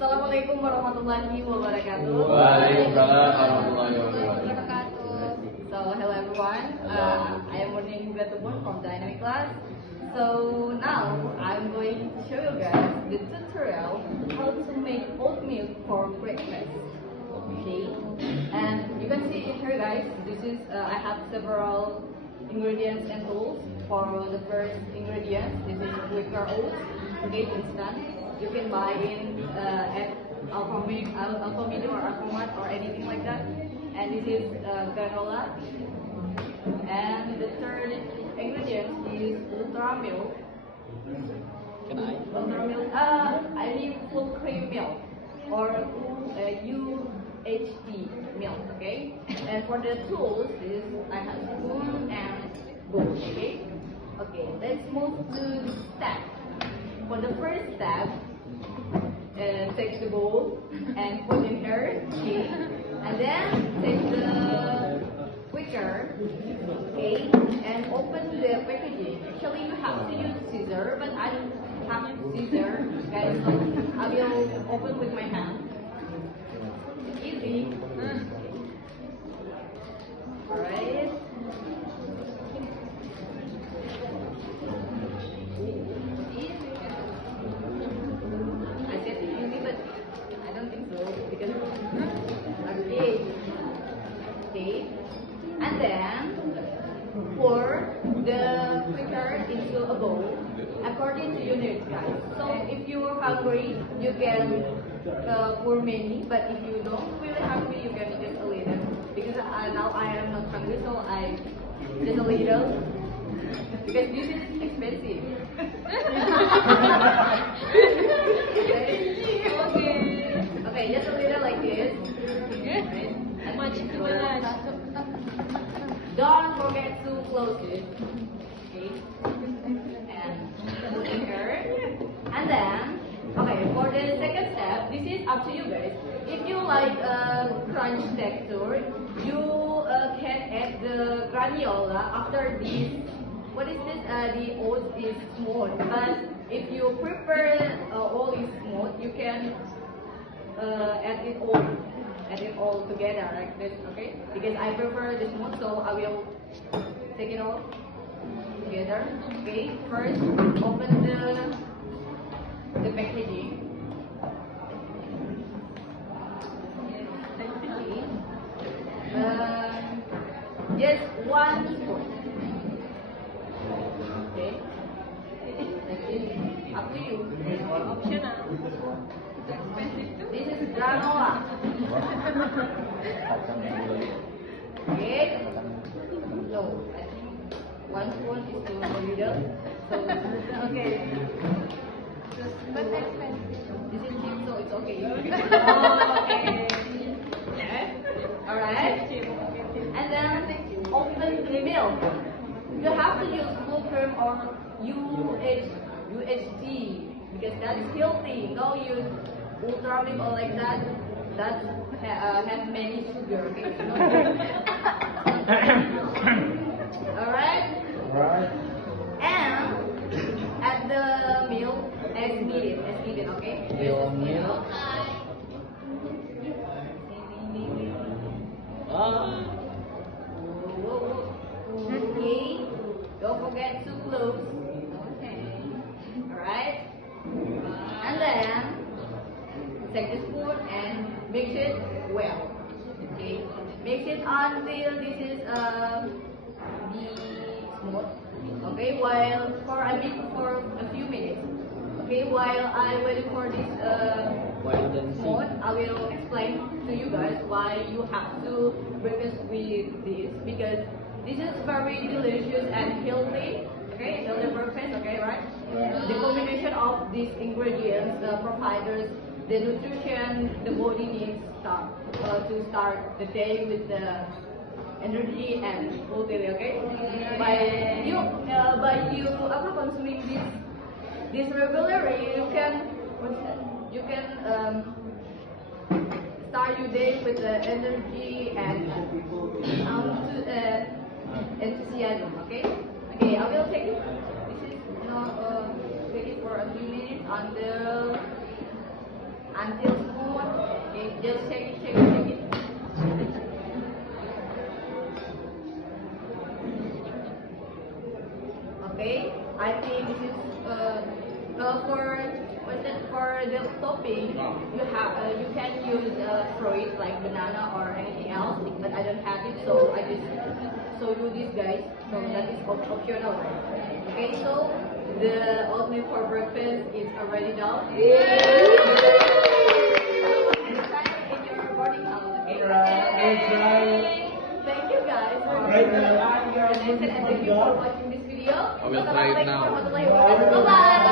Assalamualaikum warahmatullahi wabarakatuh. Waalaikumsalam warahmatullahi wabarakatuh. So hello everyone. I am Murni Hugatubun from Dynamic Class. So now I'm going to show you guys the tutorial how to make oatmeal for breakfast. Okay, and you can see here guys. This is I have several ingredients and tools. For the first ingredient, this is Quaker oats. Okay, instant. You can buy in at Alphamidi or Alphamart or anything like that. And this is granola. And the third ingredient is ultra milk. Can I? Ultra milk. I mean full cream milk or UHT milk. Okay. And for the tools, this I have spoon and bowl. Okay. Okay. Let's move to the step. For the first step, take the bowl and put in here, okay, and then take the Quaker, okay, and open the packaging. Actually, you have to use scissor, but I don't have scissor, guys, so I will open with my hand. Easy. Alright. And then pour the Quaker into a bowl according to your needs, guys. So if you're hungry, you can pour many, but if you don't really hungry, you can just a little. Because now I am not hungry, so I just a little. Because this is expensive. Okay, just a little like this. Don't forget to close it. Okay. And put in here. And then, okay, for the second step, this is up to you guys. If you like crunch texture, you can add the granola after this. What is this? The oats is smooth. But if you prefer all is smooth, you can add it all. Add it all together like this, okay? Because I prefer this one, so I will take it all together. Okay, first open the packaging. Okay. Just one spoon. Okay. Like this. Up to you. Optional. This is granola. Okay. So I think one spoon is too little. So okay. But expensive. This is cheap, so it's okay. Okay. Yeah. Alright. And then open the milk. You have to use full cream or UHT because that is healthy. Don't use ultra milk or like that. That has many sugar. Okay. Alright. Alright. And add the milk as needed. Okay. Milk. Okay. Don't forget to close. Okay. Alright. And then take the spoon and mix it well. Okay. Mix it until this is the smooth. Okay. While for a few minutes. Okay. While I waiting for this smooth, I will explain to you guys why you have to breakfast with this because this is very delicious and healthy. Okay, healthy breakfast. Okay, right? The combination of these ingredients provides the nutrition the body needs to start the day with the energy and fulfill. Okay, by you consuming this regularly, you can start your day with the energy and enthusiasm. Okay. Okay, I will take it. This is take it for a few minutes until just shake it, shake it, shake it. Okay, I think this is for the topping. You can use fruit like banana or anything else, but I don't have it, so I just show you this, guys. So that is optional. Okay, so the oatmeal for breakfast is already done. In your boarding house, okay? Thank you guys for Right now. your attention and thank you for watching this video. I will try it now. Bye bye.